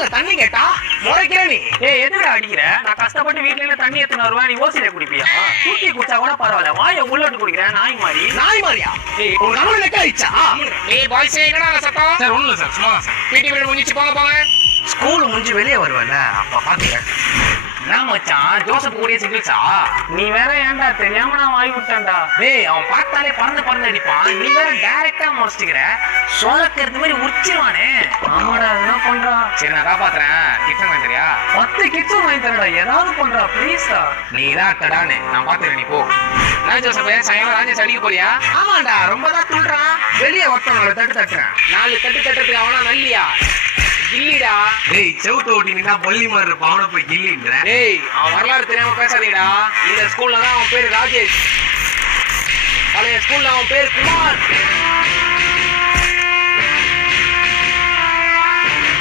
கிளாஸ்ல தண்ணி கேட்டா முறைக்கிற நீ. எதுடா அடிக்கிற? நான் கஷ்டப்பட்டு வீட்டுல இருந்து தண்ணி எடுத்துன்னு வருவேன், நீ ஓசில குடிப்பியா? தூக்கி குடிச்சா கூட பரவாயில்ல, வாயை உள்ளட்டு குடிக்கிறேன் நாய் மாதிரி. நாய் மாதிரியா? உன் கனவு நெக்க ஆயிடுச்சா? பாய்ஸ் என்னடா சத்தம்? சார் ஒண்ணும் இல்ல சார், சும்மா சார். பிடி பீரியட் முடிஞ்சிச்சு, போங்க. ஸ்கூல் முடிஞ்சு வெளியே வருவல, அப்ப பாத்துக்க. என்ன மச்சான், ஜோசப் கூடிய சிங்கிள்ஸா? நீ வேற ஏன்டா தெரியாம நான் வாங்கி விட்டேன்டா. அவன் பார்த்தாலே பறந்து அடிப்பான், நீ வேற டைரக்டா முடிச்சுக்கிற. சோளக்கிறது மாதிரி உரிச்சிருவானே. ஆமாடா, என்ன பண்றா? சரி நான் காப்பாத்துறேன், கிச்சன் வாங்கிறியா? 10 கிட்ஸும் வாங்கி தரடா, ஏதாவது பண்றா ப்ளீஸ்டா. நீ தான் தடானே, நான் பாத்துறேன், நீ போ. நான் ஜோசப் சாயங்காலம் ராஜேஷ் அடிக்க போறியா? ஆமாண்டா, ரொம்ப தான் துள்றான். வெளியே ஒருத்தவங்களை தட்டுறேன். 4 தட்டுறதுக்கு அவனா நல்லியா கில்லிடா? செவுட்டு ஓட்டி நீ தான் பள்ளி மாதிரி இருப்பான், அவனை போய் கில்லின்ற. அவன் வரலாறு தெரியாம பேசாதீடா. இந்த ஸ்கூல்ல தான் அவன் பேரு ராஜேஷ், பழைய ஸ்கூல்ல அவன் பேரு குமார்.